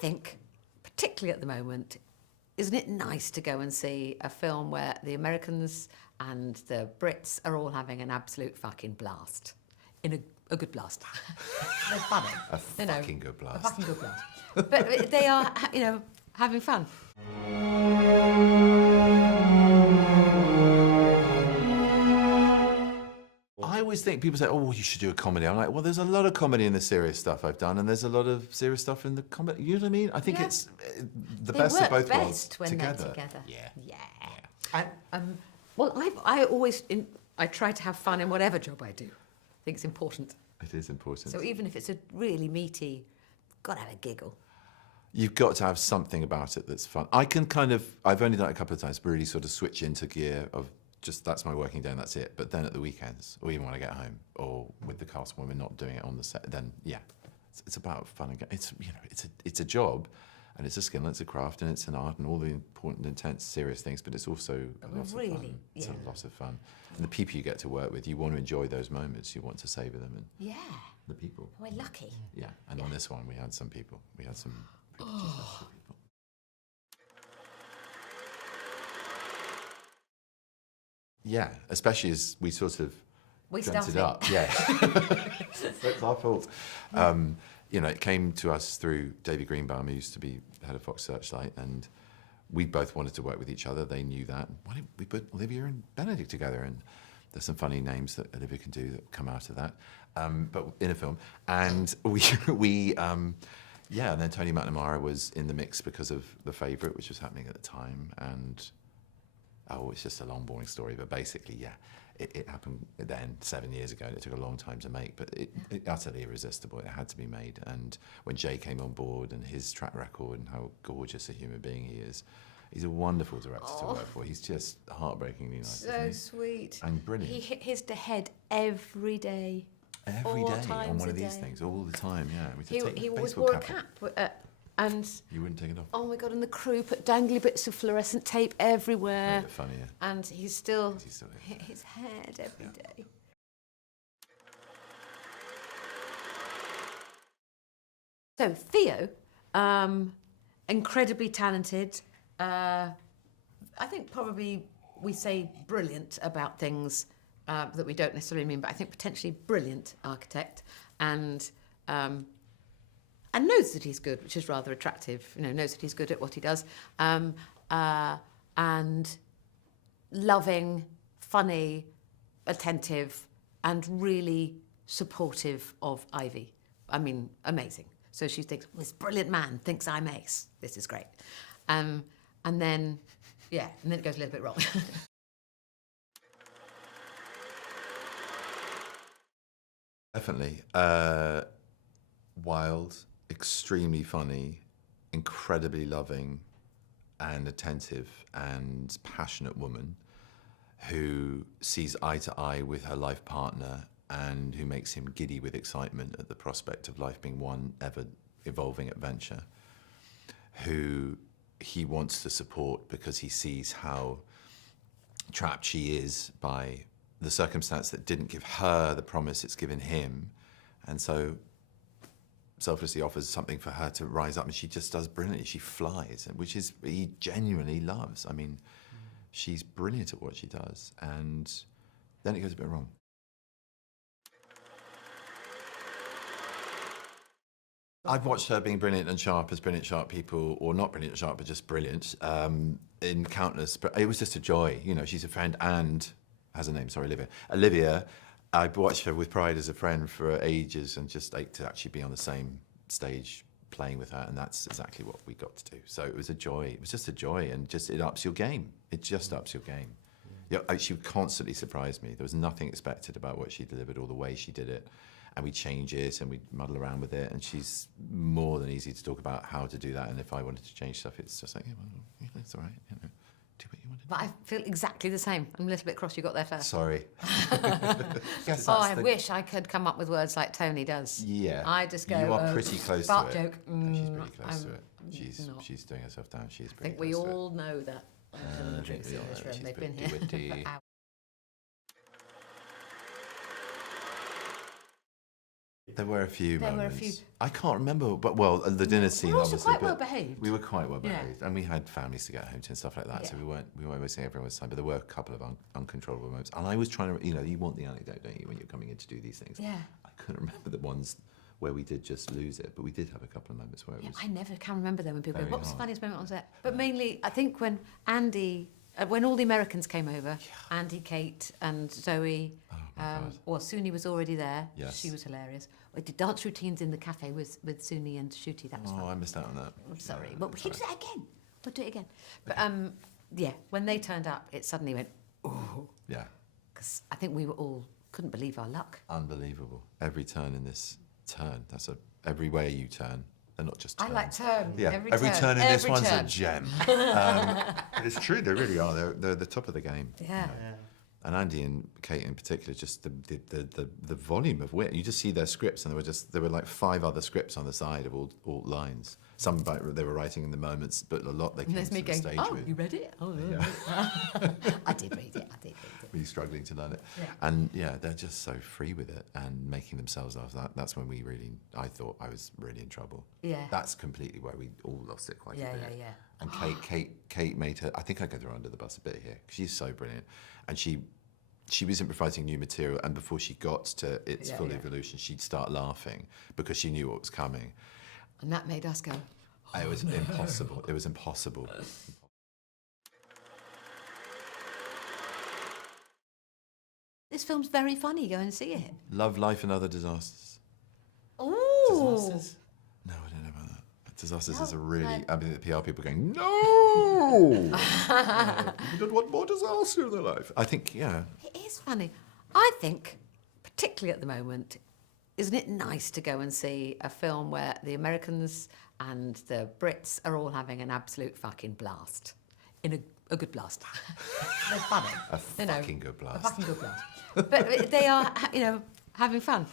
think, particularly at the moment, isn't it nice to go and see a film where the Americans and the Brits are all having an absolute fucking blast? In a good blast. They're funny. A fucking good blast. A fucking good blast. But they are, having fun. I always think people say, oh, you should do a comedy. I'm like, well, there's a lot of comedy in the serious stuff I've done, and there's a lot of serious stuff in the comedy. You know what I mean? I think it's the best of both worlds together. They're together. Yeah. Well, I try to have fun in whatever job I do. I think it's important. It is important. So even if it's a really meaty, gotta have a giggle. You've got to have something about it that's fun. I've only done it a couple of times, really sort of switch into gear of just, that's my working day and that's it. But then at the weekends, or even when I get home, or with the cast when we're not doing it on the set, then yeah, it's about fun again. It's a job, and it's a skill, and it's a craft, and it's an art, and all the important, intense, serious things. But it's also a lot of fun. It's a lot of fun, and the people you get to work with, you want to enjoy those moments. You want to savor them, and the people. We're lucky. Yeah, and on this one, we had some people. We had some pretty special people. Yeah, especially as we sort of dreamt it up. Yeah, it's our fault. It came to us through David Greenbaum, who used to be head of Fox Searchlight, and we both wanted to work with each other. They knew that. Why didn't we put Olivia and Benedict together? And there's some funny names that Olivia can do that come out of that, but in a film. And and then Tony McNamara was in the mix because of The Favourite, which was happening at the time, and it's just a long, boring story, but basically, it happened then 7 years ago, and it took a long time to make, but it utterly irresistible. It had to be made. And when Jay came on board, and his track record and how gorgeous a human being he is, he's a wonderful director to work for. He's just heartbreakingly nice. So sweet. And brilliant. He hit his head every day. Every day on one of these things, all the time, yeah. He always wore a cap. And you wouldn't take it off. Oh my God! And the crew put dangly bits of fluorescent tape everywhere. Made it funnier. And he's still hit his head every day. So Theo, incredibly talented. I think probably we say brilliant about things that we don't necessarily mean, but I think potentially brilliant architect, and knows that he's good, which is rather attractive. Knows that he's good at what he does, and loving, funny, attentive, and really supportive of Ivy. I mean, amazing. So she thinks, this brilliant man thinks I'm ace. This is great. And then it goes a little bit wrong. Definitely. Wild, extremely funny, incredibly loving and attentive and passionate woman who sees eye to eye with her life partner and who makes him giddy with excitement at the prospect of life being one ever-evolving adventure, who he wants to support because he sees how trapped she is by the circumstance that didn't give her the promise it's given him, and so selflessly offers something for her to rise up, and she just does brilliantly. She flies, which is he genuinely loves. I mean, she's brilliant at what she does, and then it goes a bit wrong. I've watched her being brilliant and sharp as brilliant, sharp people, or not brilliant and sharp, but just brilliant, in countless. But it was just a joy. She's a friend and has a name. Sorry, Olivia. Olivia. I watched her with pride as a friend for ages, and just like to actually be on the same stage playing with her, and that's exactly what we got to do. So it was a joy. It was just a joy, and it ups your game. It just ups your game. She constantly surprised me. There was nothing expected about what she delivered or the way she did it, and we change it and we muddle around with it, and she's more than easy to talk about how to do that. And if I wanted to change stuff, it's just like, it's all right, do what you want to do. But I feel exactly the same. I'm a little bit cross you got there first. Sorry. I wish I could come up with words like Tony does. Yeah. I just go, you are pretty close fart to it. joke. She's pretty close to it. She's doing herself down. She's pretty close to it. I think we all it. know that. Drinks in this room. They've been here for hours. There were a few There moments. were a few. I can't remember, but the dinner scene. We're also obviously, quite but well behaved. We were quite well Yeah. behaved, and we had families to get home to and stuff like that. So Yeah. we weren't wasting everyone's time. But there were a couple of uncontrollable moments, and I was trying to, you want the anecdote, don't you, when you're coming in to do these things? Yeah. I couldn't remember the ones where we did just lose it, but we did have a couple of moments where it was. I never can remember them when people go, very what was the hard. funniest moment on set? But mainly, I think when Andy, when all the Americans came over, Andy, Kate and Zoe, God. well, Suni was already there. Yes. She was hilarious. We did dance routines in the cafe with Suni and Shooty. That was fun. Oh, I missed out on that. I'm sorry, Yeah, but we should do it again. We'll do it again. But yeah, when they turned up, it suddenly went, oh. Yeah, Because I think we were all, couldn't believe our luck. unbelievable. Every turn in this turn, every way you turn. They're not just turns. I like turn. Yeah, every turn in this one's a gem. It's true, they really are. They're the top of the game. Yeah. And Andy and Kate in particular, just the volume of wit. You just see their scripts, and there were like 5 other scripts on the side of all lines. Some they were writing in the moments, but a lot they came There's to me the going, stage oh, with. you read it? Oh, yeah. I did read it. Were you struggling to learn it? Yeah. And yeah, they're just so free with it and making themselves laugh. That's when I thought I was really in trouble. Yeah. That's completely where we all lost it quite a bit. Yeah. And Kate made her. I think I could throw her under the bus a bit here. 'Cause she's so brilliant, and she was improvising new material. And before she got to its full evolution, she'd start laughing because she knew what was coming. And that made us go, It was impossible. It was impossible. this film's very funny, go and see it. Love, Life and Other Disasters. Ooh. Disasters? No, I don't know about that. Disasters is a really. I mean, the PR people going, no! We don't want more disaster in their life. I think, yeah. It is funny. I think, particularly at the moment, isn't it nice to go and see a film where the Americans and the Brits are all having an absolute fucking blast? In a good blast. They're funny. A fucking good blast. A fucking good blast. But they are, having fun.